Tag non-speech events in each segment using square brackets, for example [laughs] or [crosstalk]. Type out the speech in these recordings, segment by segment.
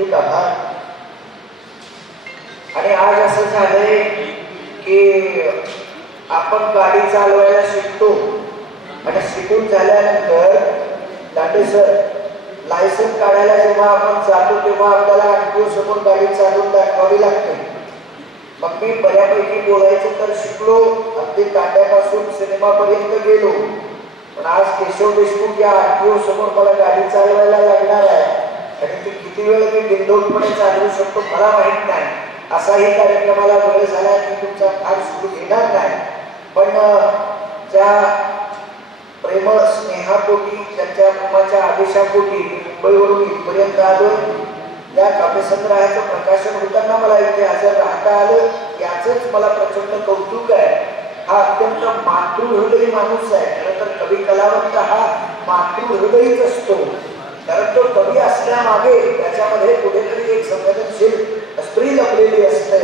ठीक आभार आणि आज असं झालंय की आपण गाडी चालवायला शिकतो. आणि शिकून झाल्यानंतर दाटे सर लायसन काढायला जेव्हा आपण जातो तेव्हा आपल्याला आरटीओ समोर गाडी चालवून दाखवावी लागते. मग मी बऱ्यापैकी बोलायचं तर शिकलो. अगदी तांड्यापासून सिनेमापर्यंत गेलो. पण आज केशव देशमुख या आरटीओ समोर मला गाडी चालवायला लागणार आहे. आणि ते किती वेळ मी बिंदोडपणे चालवू शकतो मला माहीत नाही. असाही कार्यक्रमाला वेळ झाला की तुमचा फार सुरू येणार नाही. पण ज्या प्रेम स्नेहापोटी त्यांच्या प्रेमाच्या आदेशापोटी मुंबईवरून इथपर्यंत आलो या काव्यसंग्रहाचं प्रकाशन होताना मला इथे हजर राहता आलं याचंच मला प्रचंड कौतुक आहे. हा अत्यंत मातृहृदयी माणूस आहे. खरं तर कवी कलावंत हा मातृहृदयीच असतो. कारण तो कवी असण्यामागे त्याच्यामध्ये कुठेतरी एक संवेदनशील स्त्री लपलेली असते.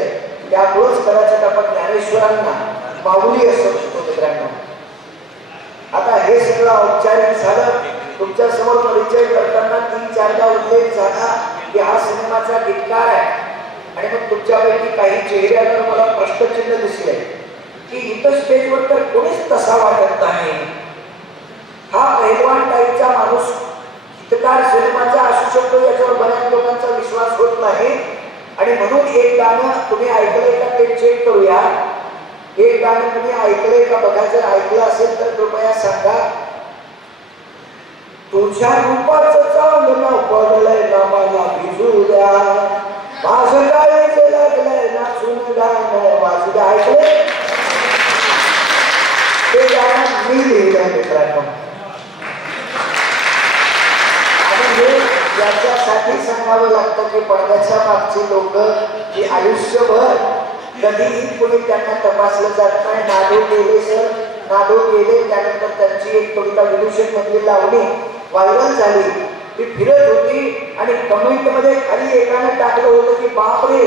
त्यामुळंच कदाचित आपण ज्ञानेश्वरांना माऊली असं म्हणतो मित्रांनो. आता हे सगळं औपचारिक झालं. तुमच्यासमोर परिचय करताना तीन चारदा उल्लेख झाला की हा सिनेमाचा गीतकार आहे. आणि मग तुमच्यापैकी काही चेहऱ्यावर मला प्रश्नचिन्ह दिसले की इथं स्टेजवर तर कोणीच तसा वाटत नाही. हा पहिलवान टाईपचा माणूस गीतकार सिनेमाचा असू शकतो याच्यावर बऱ्याच लोकांचा विश्वास होत नाही. आणि म्हणून एक गाणं तुम्ही ऐकलंय का ते चेक करूया. एक गाणं तुम्ही ऐकलंय का बघा जर ऐकलं असेल तर कृपया सांगा. तुझ्या रूपाचं चांगलं पडलंय ना मला भिजू द्या माझं काय लागलंय नाचून गाणं. वाजू द्या ऐकलंय ते गाणं मी लिहिलंय मित्रांनो आणि हे याच्यासाठी सांगावं लागतं की पडद्याच्या मागची लोक की आयुष्यभर कधीही कोणी त्यांना तपासलं जात नाही. नादो गेले सर. नादो गेले त्यानंतर त्यांची एक कविता विदूषण मधली लावणी व्हायरल झाली. ती फिरत होती आणि कमेंटमध्ये खाली एकानं टाकलं होतं की बापरे!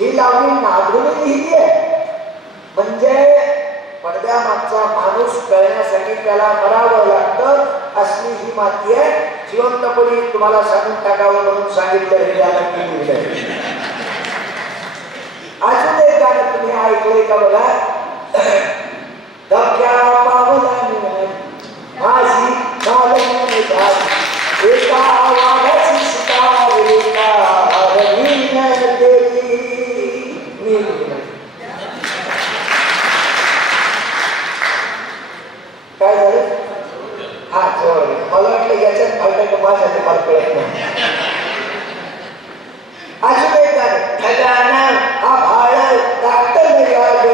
ही लावणी नादून लिहिली आहे. म्हणजे पडद्यामागचा माणूस कळण्यासाठी त्याला मरावं लागतं असली ही माती आहे. जिवंतपणी तुम्हाला सांगून टाकावं म्हणून सांगितलं हे गाणं अजून एक गाणं तुम्ही ऐकलंय का बघा? [coughs] धक्क्या पावलाने माझी मालकी झाली एका वाघाची शिकार एका हरणीनं केली मी लिहिलंय. काय झालं हा जवळ मला वाटलं याच्यात फायदा का माझ्या मला कळत नाही अजून एक गाणं खजाना हा भाळ दाटल याग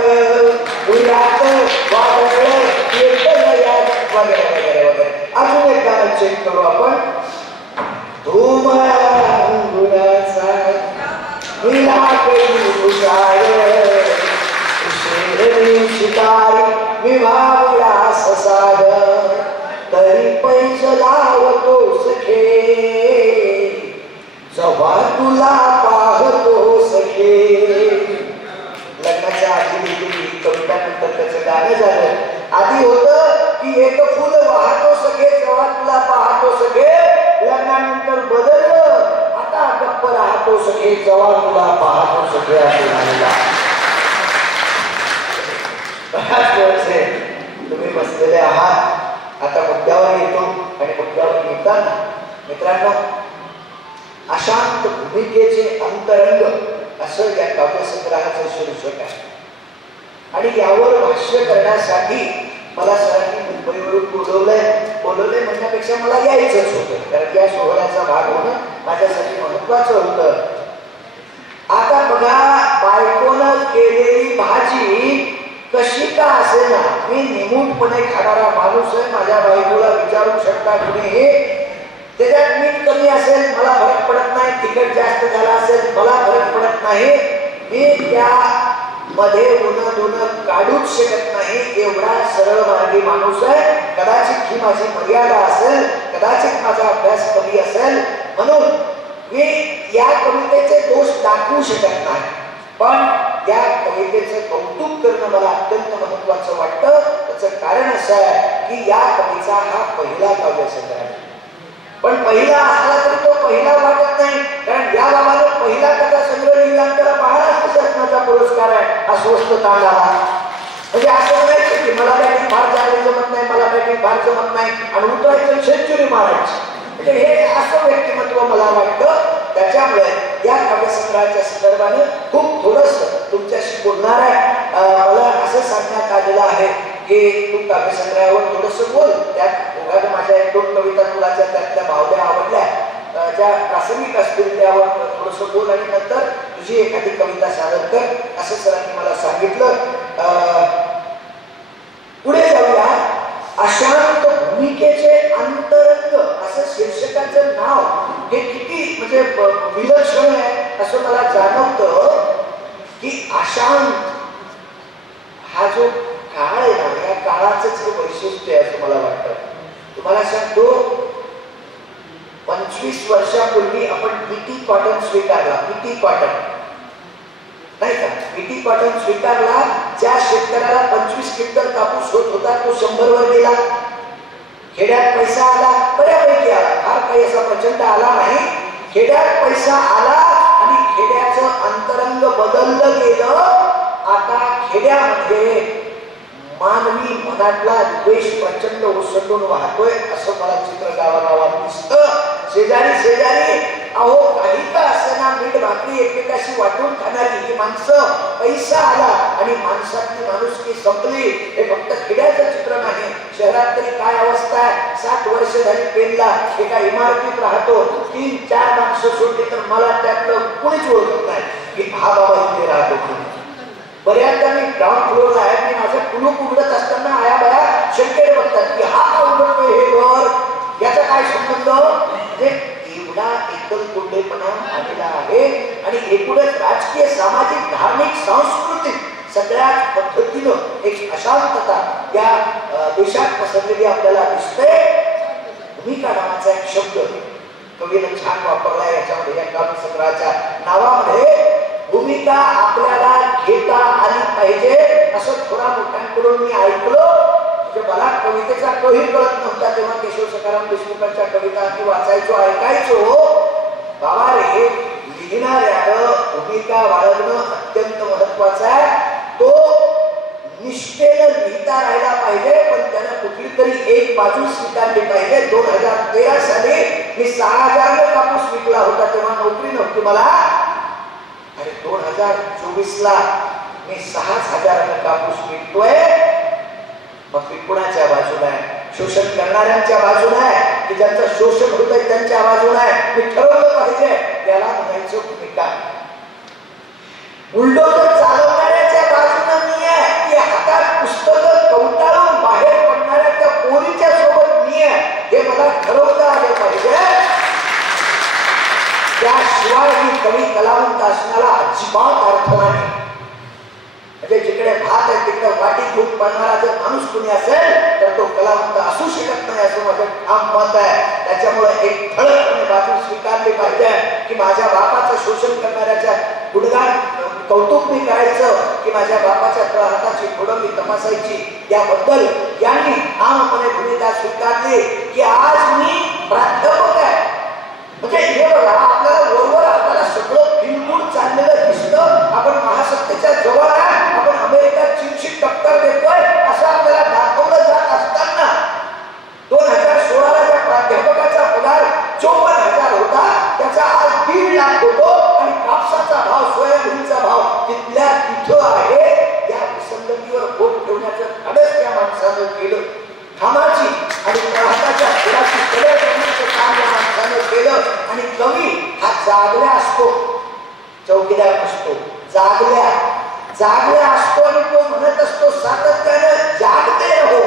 उन्हात वादळ येतल याग वगैरे वगैरे वगैरे अजून एक गाणं चेक करू आपण धूम अंगुराचा निला काही तुषार शेरणी शिकारी विभावला ससार तरी पैस लावतो सखे जेव्हा तुला पाहतो सखे लग्नाच्या आधी लिहिलेली कविता नंतर त्याचं गाणं झालं आधी होतं की एक फुल वाहतो सखे जेव्हा तुला पाहतो सखे लग्नानंतर बदललं आता गप्प मी सखे तुला पाहतो सगळ्या असं बऱ्याच वेळेस आहे तुम्ही बसलेले आहात. आता मुद्द्यावर येतो आणि मुद्द्यावर येताना मित्रांनो अशांत भूमिकेचे अंतरंग असं या काव्यसंग्रहाचं शीर्षक आहे. आणि यावर भाष्य करण्यासाठी मला सरांनी मुंबईवरून बोलवलंय. बोलवलंय म्हणण्यापेक्षा मला यायचंच होतं. कारण या सोहळ्याचा भाग होणं माझ्यासाठी महत्वाचं होतं. आता बघा बायकोनं केलेली भाजी कशी का असेना? मी निमूटपणे खाणारा माणूस आहे माझ्या बायकोला विचारू शकता तुम्ही हे? त्याच्यात मीठ कमी असेल मला फरक पडत नाही तिखट जास्त झाला असेल मला फरक पडत नाही. मी त्या मध्ये उन्हा दोन काढूच शकत नाही एवढा सरळ मार्गी माणूस आहे. कदाचित ही माझी मर्यादा असेल कदाचित माझा अभ्यास कमी असेल. म्हणून मी या कवितेचे दोष दाखवू शकत नाही. पण या कवितेचे कौतुक करणं मला अत्यंत महत्वाचं वाटतं. त्याचं कारण असं आहे की या कवीचा हा पहिला काव्यसंग्रह आहे. पण पहिला असला तरी तो पहिला वाटत नाही. कारण या बाबाने पहिला कथा संग्रह लिहिला महाराष्ट्र शासनाचा पुरस्कार आहे हा स्वस्त तांडा म्हणजे असं म्हणायचं की मला काही फार चांगली जमत नाही मला काही फार जमत नाही. आणि उतरायचं शेतकरी मारायची. म्हणजे हे असं व्यक्तिमत्व मला वाटतं. त्याच्यामुळे या काव्यसंग्रहाच्या संदर्भाने खूप थोडस तुमच्याशी बोलणार आहे. मला असं सांगण्यात आलेलं आहे की तू काव्यसंग्रहावर थोडस बोल. त्यात उगाच माझ्या एक दोन कविता तुला ज्या त्यातल्या भावल्या आवडल्या. ज्या प्रासंगिक असतील त्यावर थोडस बोल आणि नंतर तुझी एखादी कविता सादर कर असं सरांनी मला सांगितलं. अं, पुढे जाऊया. अशांत भूमिकेचे अंतरंग असं शीर्षकाचं नाव हे किती म्हणजे विलक्षण आहे असं मला जाणवतं की अशांत हा जो काळ आहे ना या काळाच हे वैशिष्ट्य आहे असं मला वाटतं. तुम्हाला सांगतो पंचवीस वर्षापूर्वी आपण पीटी कॉटन स्वीकारला पीटी कॉटन नाही का? पीटी कॉटन स्वीकारला ज्या शेतकऱ्याला पंचवीस क्विंटल कापूस होत होता तो शंभर वर गेला. खेड्यात पैसा आला बऱ्यापैकी आला. फार काही असा प्रचंड आला नाही. खेड्यात पैसा आला आणि खेड्याचं अंतरंग बदललं गेलं. आता खेड्यामध्ये मानवी मनातला द्वेष प्रचंड ओसंडून वाहतोय असं मला चित्र गावागावात दिसतं. शेजारी शेजारी अहो काही का असताना मीठ भाकरी एकमेकाशी वाटून खाणारी ही माणसं पैसा आला आणि माणसातली माणुसकी संपली. हे फक्त खेड्याचं चित्र नाही. शहरात तरी काय अवस्था आहे? सात वर्ष झाली पेनला एका इमारतीत राहतो. तीन चार माणसं सोडली तर मला त्यातलं कुणीच ओळखत नाही. की हा बाबा इथे राहतो. कोणी बऱ्याचदा मी ग्राउंड फ्लोअरला आहे. मी माझं कुलूप उघडत असताना आया बया शंकेने बघतात की हा का उघडतोय हे घर? याचा काय संबंध? म्हणजे एवढा एकल कुंडेपणा आलेला आहे. आणि एकूणच राजकीय सामाजिक धार्मिक सांस्कृतिक सगळ्याच पद्धतीनं एक अशांतता या देशात पसरलेली आपल्याला दिसते. भूमिका नावाचा एक शब्द कवीनं छान वापरला याच्यामध्ये या काव्यसंग्रहाच्या नावामध्ये भूमिका आपल्याला घेता आली पाहिजे असं थोडा मोठ्यांकडून मी ऐकलं. मला कवितेचा कही कळत नव्हता तेव्हा केशव सकाराम देशमुखांच्या कविता ती वाचायचो ऐकायचो. बाबा रे लिहिणाऱ्यानं भूमिका बाळगणं अत्यंत महत्वाचं आहे. तो निष्ठेनं लिहिता राहिला पाहिजे पण त्यानं कुठली तरी एक बाजू स्वीकारली पाहिजे. दोन हजार तेरा साली मी सहा हजार कापूस विकला होता तेव्हा नोकरी नव्हती मला. आणि दोन हजार चोवीस ला मी सहाच हजार कापूस विकतोय. मग मी कुणाच्या बाजूला आहे? शोषण करणाऱ्यांच्या बाजूला आहे? की ज्यांचं शोषण होत आहे त्यांच्या बाजूला आहे? मी ठरवलं पाहिजे. त्याला म्हणायचं भूमिका. बुलडोजर चालवणाऱ्याच्या बाजूने मी आहे. की हातात पुस्तक कवटाळून बाहेर पडणाऱ्या त्या पोरीच्या सोबत मी आहे. हे मला ठरवता आले पाहिजे. त्याशिवाय मी कवी कलावंत असणारा अजिबात अर्थ नाही. म्हणजे जिकडे भात आहे तिकडे घेऊन पडणारा जर माणूस कुणी असेल तर तो कलावंत असू शकत नाही असं माझं ठाम मत आहे. त्याच्यामुळे एक ठळकपणे बाजू स्वीकारली पाहिजे की माझ्या बापाचं शोषण करणाऱ्याच्या गुणगान कौतुक मी करायचं की माझ्या बापाच्या हाताची थोडं मी तपासायची. याबद्दल यांनी ठामपणे भूमिका स्वीकारली की आज मी प्राध्यापक आहे. म्हणजे हे बघा आपल्याला बरोबर आपल्याला सगळं फिरमूड चाललेलं आपण महासत्तेच्या जवळ आहे आपण अमेरिका चीनशी टक्कर देतोय. असं आपल्याला दाखवलं जात असताना दोन हजार सोळाला ज्या प्राध्यापकाचा पगार चोपन्न हजार होता त्याचा आज दीड लाख होतो आणि कापसाचा भाव सोयाबीनचा भाव तिथल्या तिथं आहे या विसंगतीवर बोट ठेवण्याचं धाडस त्या माणसानं केलं कामाची आणि ग्राहकाच्या घराची कले करण्याचं काम या माणसानं केलं आणि कवी हा जागल्या असतो चौकीदार असतो जागल्या जागल्या असतो आणि तो म्हणत असतो सातत्यानं जागते रहो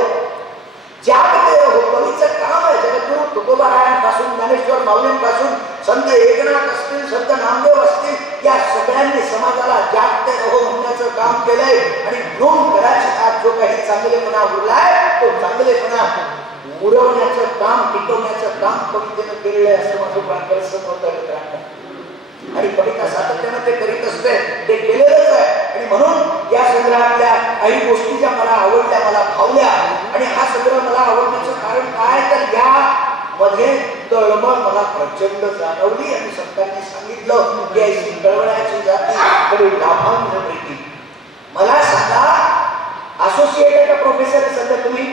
जागते रहो कवीचं काम आहे जगद्गुरु तुकोबारायांपासून ज्ञानेश्वर माऊलींपासून संत एकनाथ असतील संत नामदेव असतील या सगळ्यांनी समाजाला जागते रहो म्हणण्याचं काम केलंय आणि म्हणून कदाचित आज जो काही चांगलेपणा उरलाय तो चांगलेपणा उडवण्याचं काम टिकवण्याचं काम कवितेनं केलेलं आहे असं माझं प्रांगण होत आहे आणि कविता सातत्यानं ते करीत असते ते केलेलंच आहे. आणि म्हणून या संग्रहातल्या काही गोष्टी ज्या मला आवडल्या मला भावल्या आणि हा संग्रह मला आवडण्याचं कारण काय? तर या मध्ये तळमळ मला प्रचंड जाणवली. आणि सरकारने सांगितलं की ऐशी कळवळ्याची जाती कडे लाभांग मला सांगा असोसिएट आहे का प्रोफेसर आहे सध्या तुम्ही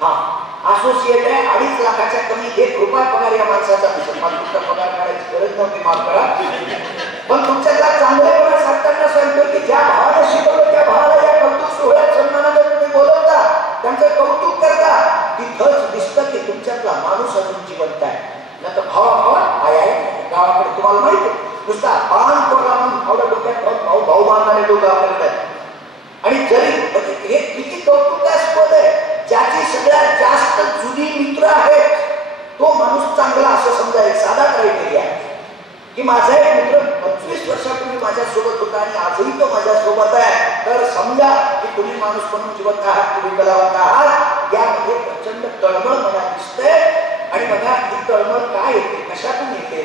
हा असोसिएट आहे अडीच लाखाच्या कमी एक रुपया पगार या माणसाचा नसेल तुमचा पगार काढायची गरज नव्हती माफ करा. पण तुमच्यातला चांगलेपणा सांगताना सांगतो की ज्या भावाला शिकवलं त्या भावाला या कौतुक सोहळ्यात सन्मानाने तुम्ही बोलवता त्यांचं कौतुक करता तिथंच दिसतं की तुमच्यातला माणूस अजून जिवंत आहे. नाही तर भावा भावा आहे आहे गावाकडे तुम्हाला माहिती नुसता पान कोरला म्हणून भावला डोक्यात भाऊ भाऊ भाऊ लोक आपल्याकडे आणि जरी हे किती कौतुकास्पद आहे. ज्याची सगळ्यात जास्त जुनी मित्र आहेत तो माणूस चांगला असं समजा एक साधा क्रायटेरिया आहे. की माझा एक मित्र पंचवीस वर्षापूर्वी माझ्यासोबत होता आणि आजही तो माझ्यासोबत आहे. तर समजा की तुम्ही माणूस म्हणून जिवंत आहात तुम्ही कलावंत आहात यामध्ये प्रचंड तळमळ मला दिसते आणि बघा ही तळमळ काय येते कशातून येते?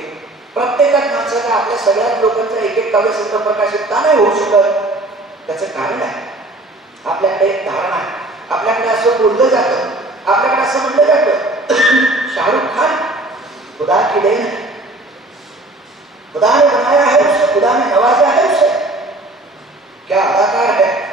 प्रत्येकात माणसाचा आपल्या सगळ्याच लोकांचा एक एक काव्यसंग्रह प्रकाशित का नाही होऊ शकत? त्याचं कारण आहे. आपल्याकडे एक धारणा आहे. आपल्याकडे असं बोललं जातं. आपल्याकडे असं म्हणलं जातं. [clears throat] शाहरुख खान खुदा की देन है. खुदा ने बनाया है उसे. खुदा ने नवाजा है उसे. क्या अदाकार है?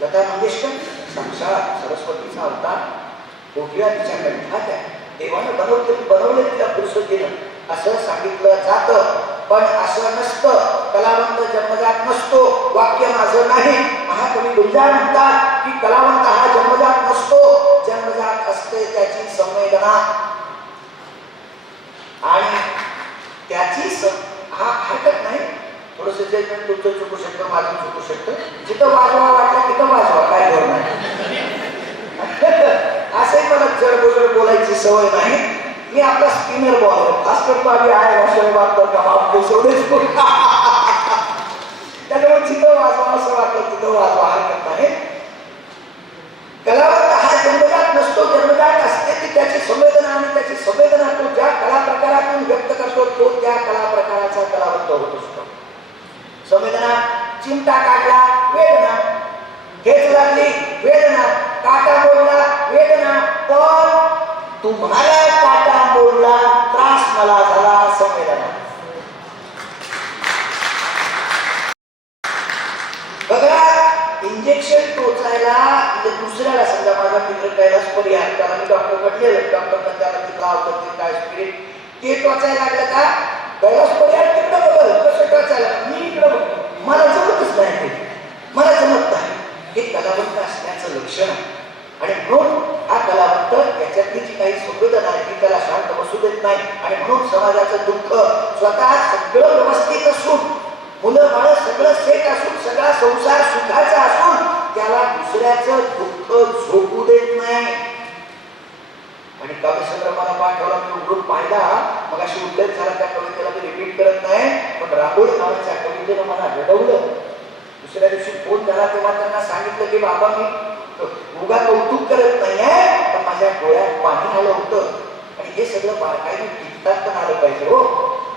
लता मंगेशकर साक्षात सरस्वतीचा अवतार कोकिळा तिच्या कंठात आहे देवानं बनवते बनवले तिला फुरसतीनं असं सांगितलं जातं. पण असं नसतं. कलावंत जन्मजात नसतो. वाक्य माझं नाही. महाकवी गुलजार म्हणतात की कलावंत हा जन्मजात नसतो. जन्मजात असते त्याची संवेदना. आणि त्याची स- हा हरकत नाही. थोडस जजमेंट तुमचं चुकू शकतं माझं चुकू शकतं. जिथं वाजवा वाटलं तिथं वाजवा. काय घेऊन नाही. [laughs] असंही मला जडबोजड बोलायची सवय नाही. मी आपला स्पिनर बॉल खास करतो आम्ही आहे भाषेने वाटतो का बाप सोडेच त्याच्यामुळे जिथं वाजवा असं वाटलं तिथं वाजवा हरकत नाही कलावंत हा जन्मजात नसतो जन्मजात असते ती त्याची संवेदना, आणि त्याची संवेदना तो ज्या कला प्रकारातून व्यक्त करतो तो त्या कला प्रकाराचा कलावंत होत असतो. संवेदना चिमटा काढला वेदना ठेच लागली, वेदना, काटा मोडला वेदना, पण तुम्हाला काटा मोडला त्रास मला झाला संवेदना बघा इंजेक्शन टोचायला म्हणजे दुसऱ्याला समजा माझा मित्र कैलास परिहार त्याला मी डॉक्टर कडले डॉक्टर त्याला तिथला औषध ते काय स्पिरिट ते टोचायला लागलं का? कैलास परिहार तिकडं बघल कसं टोचायला मी इकडं मला जमतच नाही ते. मला जमत नाही. हे कलावंत असण्याचं लक्षण आहे. आणि म्हणून हा कलावंत याच्यातली जी काही संवेदना आहे ती त्याला शांत बसू देत नाही. आणि म्हणून समाजाचं दुःख स्वतः सगळं व्यवस्थित असून मुलं बाळ सगळं सेट असून सगळा संसार सुखाचा असून त्याला दुसऱ्याचं दुःख झोपू देत नाही. आणि काव्यसंग्रह मला पाठवला मी उघडून पाहिला. मग अशी उल्लेख झाला त्या कवितेला मी रिपीट करत नाही पण राहुल नावाच्या कवितेनं मला रडवलं. दुसऱ्या दिवशी फोन झाला तेव्हा त्यांना सांगितलं की बाबा मी उगा कौतुक करत नाहीये पण माझ्या डोळ्यात पाणी आलं होतं. आणि हे सगळं बारकाईने टिकतात पण आलं पाहिजे हो.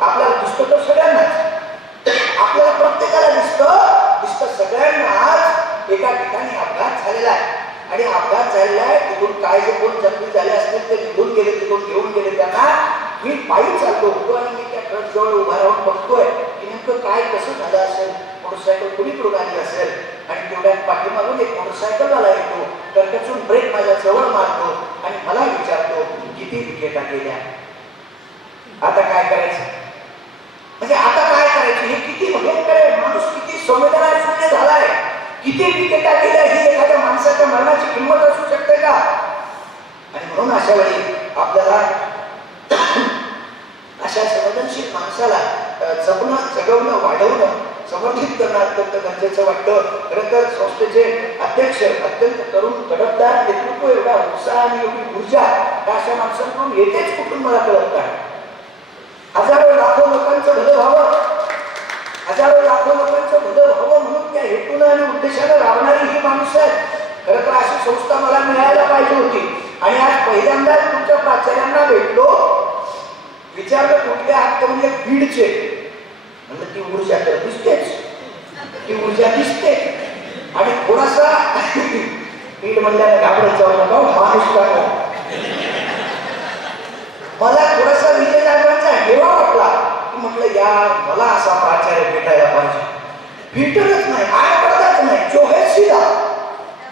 आपल्याला दिसतं तर सगळ्यांनाच. आपल्याला प्रत्येकाला दिसतं दिसतं सगळ्यांनाच एका ठिकाणी अपघात झालेला आहे. आणि अपघात झालेला आहे तिथून काय जे कोण जखमी झाले असतील ते निघून गेले तिथून घेऊन गेले त्यांना. मी पायी चाललो होतो आणि मी त्या ट्रक जवळ उभा राहून बघतोय. नेमकं काय कसं झालं असेल? मोटरसायकल कुणीकडून आली असेल? आणि तेवढ्यात पाठीमागून एक मोटरसायकलवाला येतो. तर त्यातून ब्रेक माझ्या जवळ मारतो आणि मला विचारतो किती विकेटा गेल्या? आता काय करायचं? म्हणजे आता काय करायचं? हे किती भयंकर आहे. माणूस किती संवेदनाशून्य झालाय. किती विकेटा गेल्या ही एखाद्या माणसाच्या मरणाची किंमत असू शकते का? आणि म्हणून अशा वेळी आपल्याला अशा संवेदनशील माणसाला जपणं जगवणं वाढवणं समर्थित करणं अत्यंत गरजेचं वाटतं. खरं तर संस्थेचे अध्यक्ष अत्यंत तरुण तडफदार नेतृत्व एवढा उत्साह आणि एवढी ऊर्जा अशा माणसांकडून येतेच कुठून मला कळत नाही. हजारो लाखो लोकांचं भलं व्हावं. हजारो लाखो लोकांचं भलं व्हावं म्हणून त्या हेतून आणि उद्देशानं राबणारी ही माणसं आहेत. खरं तर अशी संस्था मला मिळायला पाहिजे होती. आणि आज पहिल्यांदाच तुमच्या प्राचार्यांना भेटलो. विचारलं कुठले आहात म्हणजे बीडचे. म्हणजे ती ऊर्जा तर दिसतेच. ती ऊर्जा दिसते. आणि थोडासा [laughs] बीड म्हणल्यानं घाबरत जाऊ नका हो, माणूस काढला मला थोडासा विजय साहेबांचा हेवा वाटला. की म्हटलं या मला असा प्राचार्य भेटायला पाहिजे. भेटलच नाही आय पडताच नाही. जो है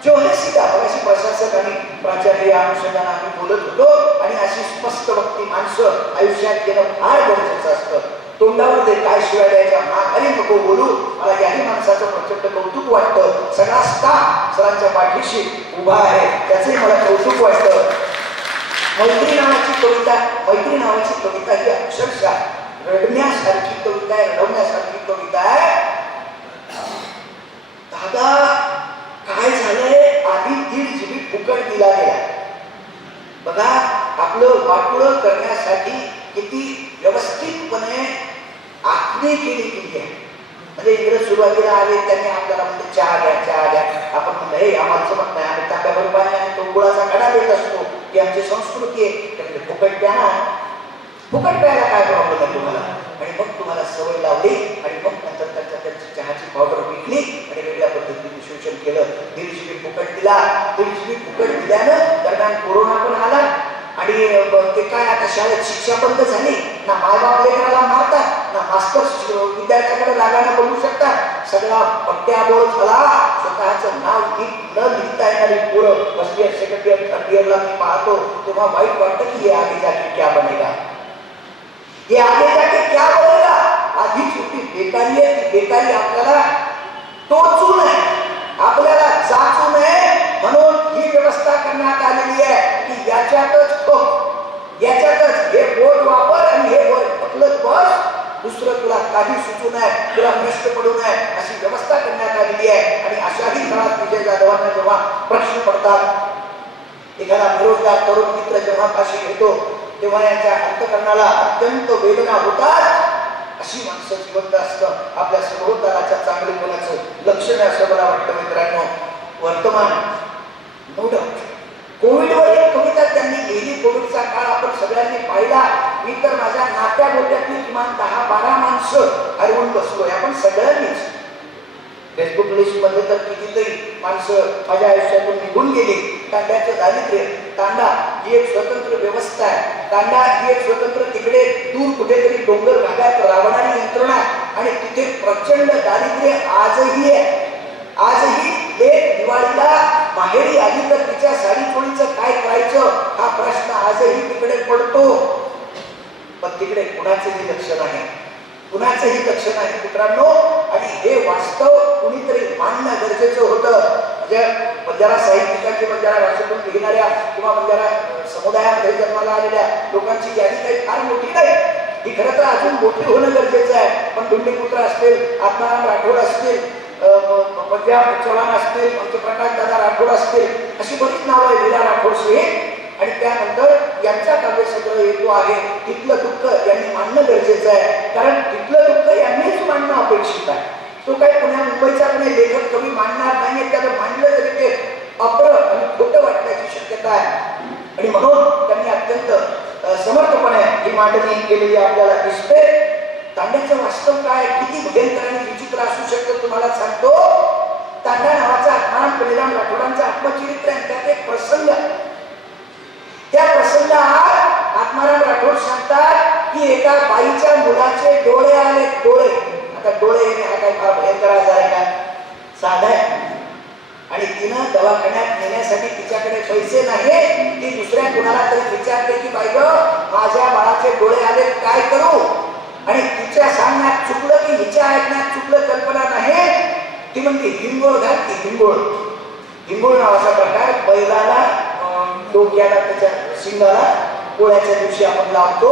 जेव्हा है अशी प्रशासक आणि प्राचार्य या अनुषंगाने आम्ही बोलत होतो आणि अशी स्पष्ट वक्ती माणसं आयुष्यात येणं फार गरजेचं असतं. तोंडावर ते काय शिवाय द्यायच्या माघारी नको बोलू. मला याही माणसाचं प्रचंड कौतुक वाटतं. सगळा स्टाफ सरांच्या पाठीशी उभा आहे. त्याचंही मला कौतुक वाटतं. मैत्री नावाची कविता मैत्री नावाची कविता ही अक्षरशः रडण्यासारखी कविता आहे रडवण्यासारखी कविता आहे. दादा काय झालंय आधी दीड जीबी फुकट दिला गेला. बघा आपलं वाटोळं करण्यासाठी किती व्यवस्थितपणे आखणी केली गेली आहे. म्हणजे इकडे सुरुवातीला आले त्यांनी आपल्याला म्हणजे चहा द्या चहा घ्या आपण म्हणलं हे आम्हाला जमत नाही. आम्ही तांब्यावर पाणी आणि तो गुळाचा कडा देत असतो ही आमची संस्कृती आहे. त्यामुळे फुकट द्या ना फुकट प्यायला काय प्रॉब्लेम आहे तुम्हाला? आणि मग तुम्हाला सवय लावली आणि मग नंतर त्यांच्या त्यांची चहाची पावडर विकली आणि वेगळ्या पद्धतीने शोषण केलं. दीड फुकट दिला. दीड फुकट दिल्यानं दरम्यान कोरोना पण आला. आणि ते काय आता शाळेत शिक्षा बंद झाली. ना मायबाप लेकराला मारतात ना मास्तर विद्यार्थ्याकडे रागाने बघू शकतात. सगळा पट्ट्याबोळ झाला. स्वतःचं नाव नीट न लिहिता येणारी पोरं first year second year third इयरला मी पाहतो. तेव्हा वाईट वाटतं की हे आगे जाके क्या बनेगा? ये आगे जाके क्या बोलेगा आधी छोटी बेकारी आहे ती बेकारी आपल्याला टोचू नये. आपल्याला जाचू नये. म्हणून ही व्यवस्था करण्यात आलेली आहे की याच्यातच ठोक. याच्यातच हे बोट वापर आणि हे वर ढकलत बस. दुसरं तुला काही सुचू नये तुला नष्ट पडू नये अशी व्यवस्था करण्यात आलेली आहे. आणि अशाही काळात विजय जाधवांना जेव्हा प्रश्न पडतात एखादा बेरोजगार तरुण मित्र जेव्हा पाशी घेतो तेव्हा यांच्या अंतकरणाला अत्यंत वेदना होतात. अशी माणसं जिवंत असतं. आपल्या सभोवतालाच्या चांगलेपणाचं लक्षण असं मला वाटतं मित्रांनो. वर्तमान नो डाऊट कोविडवर एक कविता त्यांनी लिहिली. कोविडचा काळ आपण सगळ्यांनी पाहिला. मी तर माझ्या नात्या गोट्यातली किमान दहा बारा माणसं हरवून बसलोय. आपण सगळ्यांनीच. फेसबुक लिस्टमध्ये तर कितीतरी माणसं माझ्या आयुष्यातून निघून गेली. तांड्याचं दारिद्र्य तांडा ही एक स्वतंत्र व्यवस्था आहे. तांडा ही एक स्वतंत्र तिकडे दूर कुठेतरी डोंगर भागात रावणारी यंत्रणा आणि तिथे प्रचंड दारिद्र्य आजही आहे. आजही एक दिवाळीला बाहेरी आली तर तिच्या साडी चोळीचं काय करायचं हा प्रश्न आजही तिकडे पडतो. पण तिकडे कुणाचंही लक्ष नाही. कुणाचंही लक्ष नाही मित्रांनो? आणि हे वास्तव कुणीतरी मांडणं गरजेचं होतं. म्हणजे बंजारा साहित्यिकांची बंजारा भाषेतून लिहिणाऱ्या किंवा बंजारा समुदायामध्ये जन्माला आलेल्या लोकांची यादी काही फार मोठी नाही. ही खरं तर अजून मोठी होणं गरजेचं आहे. पण पुत्र असतील आत्माराम राठोड असतील पंजाब चव्हाण असतील पंचप्रकाश दादा राठोड असतील अशी बरीच नावं आहे लीला राठोड सहित आणि त्यानंतर यांचा काव्यसंग्रह येतो आहे तिथलं दुःख यांनी मांडणं गरजेचं आहे. कारण तिथलं दुःख यांनीच मांडणं अपेक्षित आहे. तो काय पुण्या मुंबईचा कोणी लेखक कवी मांडणार नाही त्याला मांडलं तरी ते अप्र आणि खोटं वाटण्याची शक्यता आहे. आणि म्हणून त्यांनी अत्यंत समर्थपणे ही मांडणी केलेली आपल्याला दिसते. तांड्याचं वास्तव काय किती भयंकर आणि विचित्र असू शकतं तुम्हाला सांगतो? तांडा नावाचा आत्माराम परिणाम राठोडांचा आत्मचरित्र आहे त्यात एक प्रसंग त्या प्रसंगात आत्माराम राठोड सांगतात की एका बाईच्या मुलाचे डोळे आले डोळे. आता डोळे येणे हा काय फार भयंकर आजार आहे का? साधा आहे. आणि तिनं दवाखान्यात नेण्यासाठी तिच्याकडे पैसे नाही ती दुसऱ्या कुणाला तरी विचारते की बाई ग माझ्या बाळाचे डोळे आले काय करू? आणि तिच्या सांगण्यात चुकलं की हिच्या ऐकण्यात चुकलं कल्पना नाही. ती म्हणते हिंगोळ घाल की हिंगोळ. हिंगोळ नावाचा प्रकार बैलाला डोक्याला त्याच्या शिंगाला पोळ्याच्या दिवशी आपण लावतो.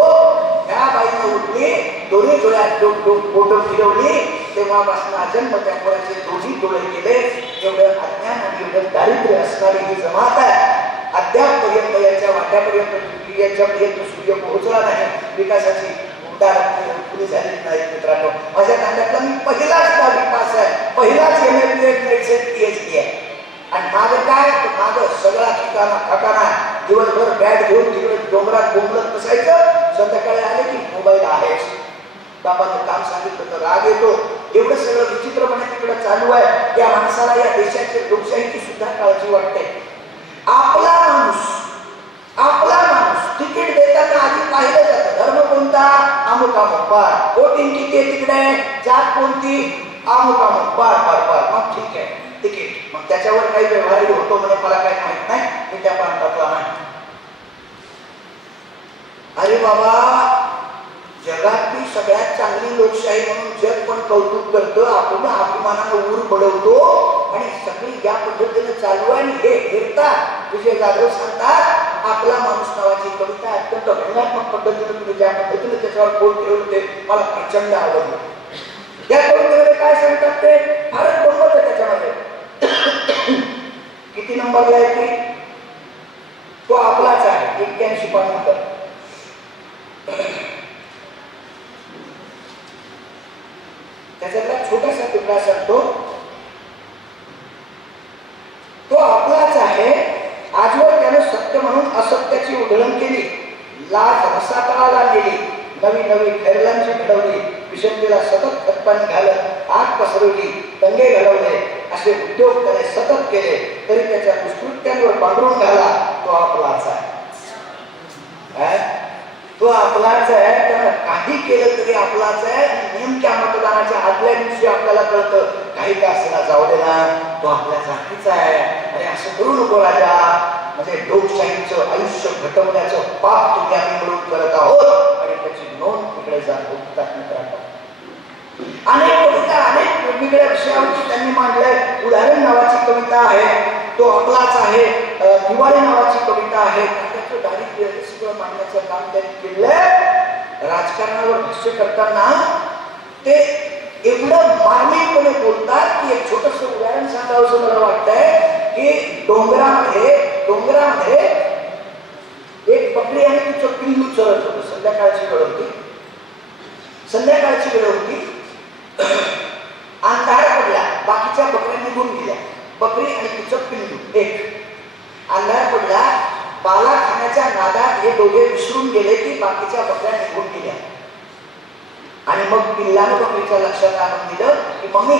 त्या बाईनं उठली दोन्ही डोळ्यात डोक डोक बोटं फिरवली. तेव्हापासून अजन्म त्या पोळ्याचे दोन्ही डोळे गेले. एवढं अज्ञान आणि एवढं दारिद्र्य असणारी ही जमात आहे. अद्यापर्यंत याच्या वाट्यापर्यंत याच्यापर्यंत सूर्य पोहोचला नाही. विकासाची उड्डाण पुढे झालेली नाही मित्रांनो. माझ्या कांद्यातला मी पहिलाच दहावी पास आहे. पहिलाच M A P P H D आहे. आणि माझं काय? तर माझं सगळा ठिकाणा ठिकाणा दिवसभर बॅट घेऊन तिकडे डोंगरात बोंबलत बसायचं. संध्याकाळी आले की मोबाईल आहेच. बाबाचं काम सांगितलं तर राग येतो. एवढं सगळं विचित्रपणे तिकडे चालू आहे. या माणसाला या देशाची लोकशाहीची सुद्धा काळजी वाटते. आपला माणूस आपला माणूस तिकीट देताना आधी पाहिलं जातं. धर्म कोणता? अमुक अमुक बर वोटिंग किती तिकडे? जात कोणती? अमुक अमुक पार पार बर मग ठीक आहे. तिकीट. मग त्याच्यावर काही व्यवहारही होतो म्हणे मला काही माहीत नाही मी त्या प्रांतातला नाही. अरे बाबा जगातली सगळ्यात चांगली लोकशाही म्हणून जग पण कौतुक करतं आपण अभिमानानं ऊर बडवतो आणि सगळी या पद्धतीने चालू आणि हे हेरता विजय जाधव सांगतात आपला माणूस नावाची कविता अत्यंत घटनात्मक पद्धतीने तुम्ही ज्या पद्धतीने त्याच्यावर बोट ठेवून ते मला प्रचंड आवडलं. या कवितेमध्ये काय सांगतात ते? फारच गंमत आहे त्याच्यामध्ये. किती नंबरला येते तो आपलाच आहे एक्क्याऐंशी पान नंबर. त्याच्यातला छोटासा तुकडा सांगतो. तो आपलाच आहे आजवर त्यानं सत्य म्हणून असत्याची उधळण केली. लाज रसातळाला गेली नवी नवी खैरलांची घडवली. विषमतेला सतत खतपाणी घालत आग पसरवली. दंगे घडवले. असे उद्योग त्याने सतत केले तरी त्याच्या दुष्कृत्यांवर पांघरून घाला तो आपलाच आहे. तो आपलाच आहे त्यानं काही केलं तरी आपलाच आहे. नेमक्या मतदानाच्या आदल्या दिवशी आपल्याला कळतं काही का असेल जाऊ दे ना तो आपल्या जातीचा आहे. आणि असं करू नको राजा. म्हणजे लोकशाहीचं आयुष्य घटवण्याचं पाप तुम्ही आम्ही मिळून करत आहोत आणि त्याची नोंद तिकडे जात मित्रांनो अनेक कविता अनेक वेगवेगळ्या विषयावरती त्यांनी मांडलंय उदाहरण नावाची कविता आहे तो आपलाच आहे दिवाळी नावाची कविता आहे. त्याचं दारिद्र्य सगळं मांडण्याचं काम त्यांनी केलंय राजकारणावर भाष्य करताना ते एवढं मार्मिकपणे बोलतात की एक छोटस उदाहरण सांगावं असं मला वाटतंय की डोंगरामध्ये डोंगरामध्ये एक पकडी आणि तिचं पिल्लू चरत होतं. संध्याकाळची वेळ होती. संध्याकाळची वेळ होती. [coughs] अंधार पडला बाकीच्या बकऱ्या निघून गेल्या. बकरी आणि तिचं पिल्लू एक. अंधार पडला. बाला खाण्याच्या नादात हे दोघे विसरून गेले की बाकीच्या बकऱ्या निघून गेल्या. आणि मग पिल्लानं बकरीच्या लक्षात आणून दिलं की मम्मी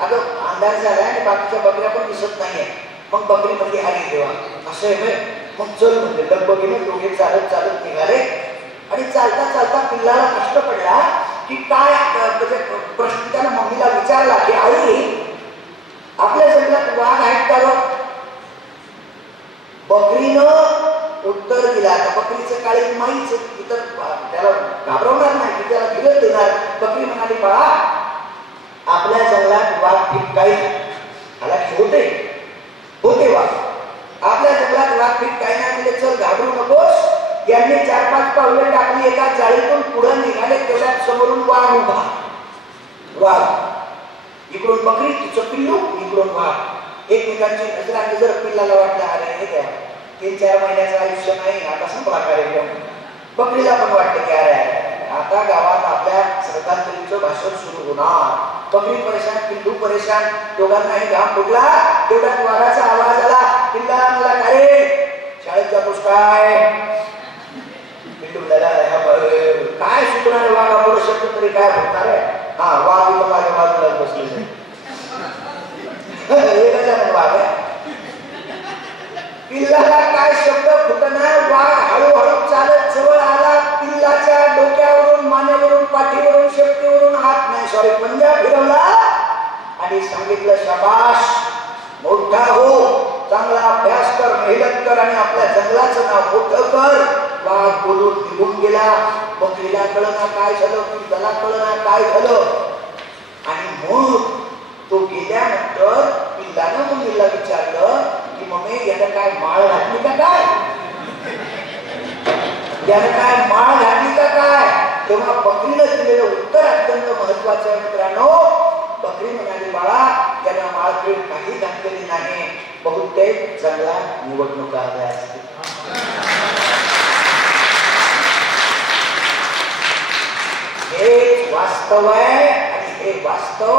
अगं अंधार झाला आणि बाकीच्या बकऱ्या पण दिसत नाहीये. मग बकरी म्हणजे आली देवा असं आहे मग चल म्हणजे लगबगीने दोघे चालत चालत निघाले. आणि चालता चालता पिल्लाला कष्ट पडला की काय म्हणजे प्रश्न त्यानं मम्मीला विचारला की आई आपल्या जंगलात वाघ आहेत का गं? बकरीनं उत्तर दिलं आता बकरीचं काळी माहीच इतर त्याला घाबरवणार नाही की त्याला दिलं देणार बकरी म्हणाली बाळा आपल्या जंगलात वाघ पीक काही मला होते होते वाघ आपल्या जंगलात वाघ पीक काही नाही म्हणजे चल घाबरू नकोस यांनी चार पाच पावलं टाकली एका चाळीतून पुढे निघाले तेवढ्यात समोरून वाघ उभा वाघ इकडून बकरी तिचं पिल्लू इकडून वाघ एकमेकांची नजरा नजर पिल्लाला वाटलं अरे हे द्या तीन चार महिन्याचं आयुष्य नाही आता संपला कार्यक्रम. बकरीला पण वाटतं की अरे आता गावात आपल्या श्रद्धांजलीचं भाषण सुरू होणार. बकरी परेशान पिल्लू परेशान दोघांनाही घाम फुटला. तेवढ्यात वाघाचा आवाज आला पिल्ला मला काय रे? शाळेत जातोस काय? पिल्लू म्हणाला, "ह्या ब- काय सुटणार वाघा शब्द तरी काय होणार आहे हा वाघ इथं माझ्या बाजूला बसले हे गजानन वाघ आहे पिल्लाला काय शब्द फुटणार वाघ हळूहळू चालत जवळ आला पिल्लाच्या डोक्यावरून मानेवरून पाठीवरून शेपटीवरून हात नाही सॉरी पंजा फिरवला आणि सांगितलं शाबाश मोठा हो चांगला अभ्यास कर मेहनत कर आणि आपल्या जंगलाचं नाव मोठं कर वाघ बोलून निघून गेला बकरीला कळना काय झालं पिल्लाला कळना काय झालं आणि मग तो गेल्यानंतर पिल्लानं मम्मीला विचारलं की मम्मी यानं काय माळ घातली का काय यानं काय माळ घातली का काय तेव्हा बकरीनं दिलेलं उत्तर अत्यंत महत्वाचं आहे मित्रांनो बकरी म्हणाली बाळा यानं माळखेळ काही घातलेली नाही बहुतेक चांगला निवडणुका आल्या असतील हेच वास्तव आहे आणि हे वास्तव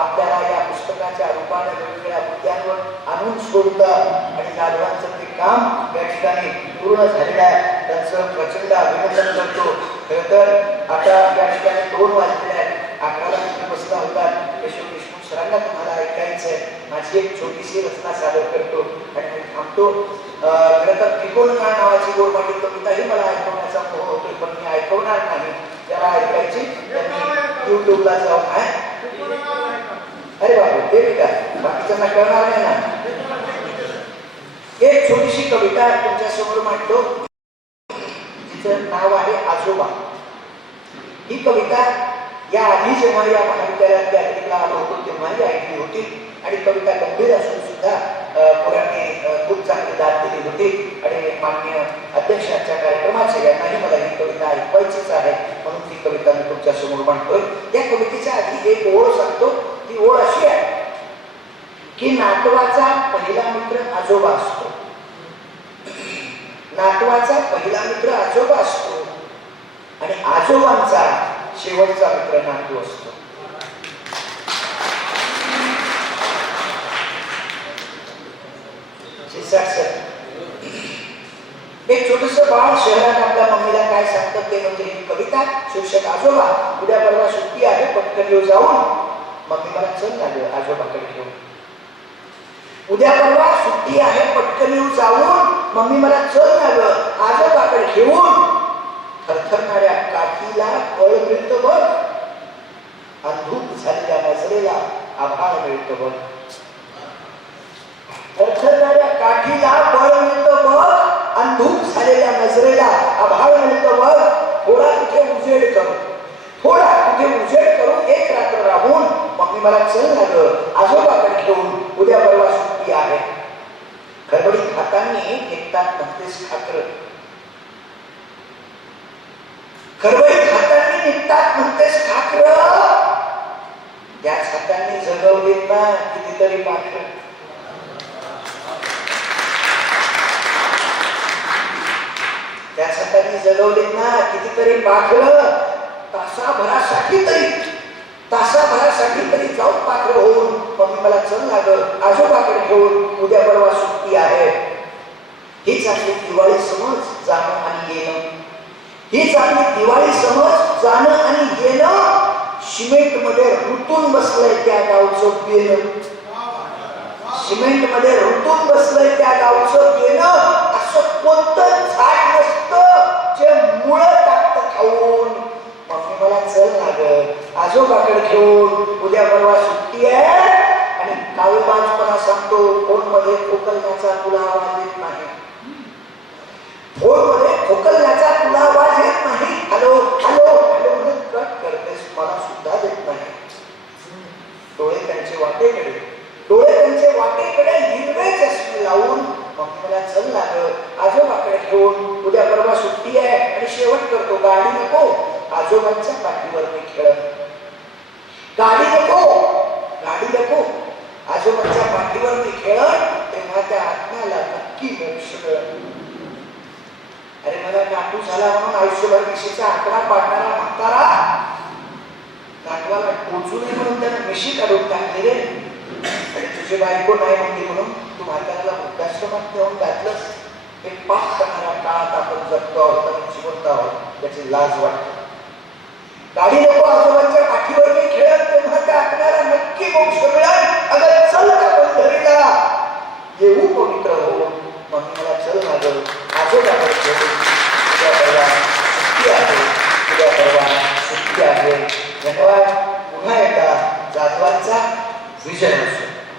आपल्याला या पुस्तकाच्या रूपाने वेगवेगळ्या मुद्द्यांवर आणून सोडतं. आणि जाधवांचं ते काम या ठिकाणी पूर्ण झालेलं आहे. त्यांचं प्रचंड अभिनंदन करतो. खरं तर आता या ठिकाणी दोन वाजलेले आहेत. अकराला तुम्ही बसता होतात केशव विष्णू सरांना तुम्हाला ऐकायचं आहे माझी एक छोटीशी रचना सादर करतो आणि मी थांबतो. खरं तर त्रिकोण नावाची गोरमाटी कविताही मला ऐकवण्याचा मोह होतोय पण मी ऐकवणार नाही. त्याला युट्यूबला जाऊन आहे अरे बापरे ते मी काय बाकीच्यांना कळणार नाही ना एक छोटीशी कविता तुमच्यासमोर मांडतो तिचं नाव आहे आजोबा ही कविता या आधी जेव्हा या महाविद्यालयात गॅलरीला आलो होतो तेव्हाही ऐकली होती आणि कविता गंभीर असून सुद्धा पोरांनी खूप चांगली दाद दिली होती. आणि मान्य अध्यक्षांच्या कार्यक्रमाचे यांनाही मला ही कविता ऐकवायचीच आहे. म्हणून ती कविता मी तुमच्यासमोर मांडतोय. या कवितेच्या आधी एक ओळ सांगतो. ती ओळ अशी आहे की नातवाचा पहिला मित्र आजोबा असतो. नातवाचा पहिला मित्र आजोबा असतो. आणि आजोबांचा शेवटचा मित्र नातू असतो. शिरसाट एक छोटस बाळ शहरात आपल्या मम्मीला काय सांगतात ते म्हणजे कविता शीर्षक आजोबा उद्या परवा सुट्टी आहे पटकन येऊ जाऊन. मम्मी मला चल लागलं आजोबाकडे घेऊन. उद्या परवा सुट्टी आहे पटकन येऊ जाऊन. मम्मी मला चल ना आजोबाकडे घेऊन. थरथरणाऱ्या काठीला कळ मिळतं बघ. अद्भुत झालेल्या नजरेला आभाळ मिळतं बघ. थरथरणाऱ्या काठीला बळ मिळतं आणि धूप झालेल्या नजरेला अभाव मिळतं मग थोडा तिथे उजेड करू. थोडा तिथे उजेड करून एक रात्र राहून मग मी मला चल झालं आजोबाकडे घेऊन उद्या परवा सुट्टी आहे. खडबडीत हातांनी निघतात नक्कीच खात्र खरबडीत हातांनी निघतात म्हणतेस खाकर. त्याच हातांनी जगवले ना कितीतरी पात्र त्यासाठी हातांनी जगवलीत ना कितीतरी पाखर तासाभरासाठी तरी तासाभरासाठी तरी जाऊन पाखर होऊन मम्मी मला चल लागल आजोबाकडे घेऊन उद्या परवा सुट्टी आहे. हीच आपली दिवाळी समज जाणं आणि येणं. हीच आपली दिवाळी समज जाणं आणि येणं. सिमेंटमध्ये रुतून बसलंय त्या गावचं बेन सिमेंटमध्ये रुतून बसलंय त्या गावचं बेन असं कोणतं झाड नसतं जे मुळ टाकतं खाऊन. मम्मी मला चल ना आजोबाकडे घेऊन उद्या परवा सुट्टी आहे आणि काळूबाजपणा सांगतो फोनमध्ये खोकलण्याचा तुला आवाज येत नाही. फोनमध्ये खोकलण्याचा तुला आवाज येत नाही. हॅलो हॅलो हॅलो म्हणून कट करतेस मला सुद्धा देत नाही. डोळे त्यांचे वाटेकडे. डोळे त्यांचे वाटेकडे हिरवे चष्मे लावून मग चल लाग आजोबाकडे घेऊन उद्या परवा सुट्टी आहे आणि शेवट करतो. गाडी नको. आजोबांच्या पाठीवर मी खेळत. गाडी नको. गाडी नको. आजोबांच्या पाठीवर मी खेळत तेव्हा त्या आत्म्याला नक्की मोक्ष अरे मला नातू झाला म्हणून आयुष्यभर मिशीचा आकडा पाडणारा म्हातारा. नातवाला पोचू नये म्हणून त्यानं मिशी काढून टाकली रे. आणि तुझी बायको नाही म्हणली म्हणून तू म्हाताऱ्याला वृद्धाश्रमात ठेवून घातलंस. हे पाप करणाऱ्या काळात आपण जगतो आहोत आणि जिवंत आहोत त्याची लाज वाटते. गाडी नको आजोबांच्या पाठीवर मी खेळत तेव्हा त्या आत्म्याला नक्की मोक्ष मिळेल. अगर चल का पंढरीला येऊ पवित्र हो. मग मला चल माझं आजोबाकडे घेऊन उद्या परवा सुट्टी आहे. उद्या परवा सुट्टी आहे. धन्यवाद. पुन्हा एकदा जाधवांचा विजय असो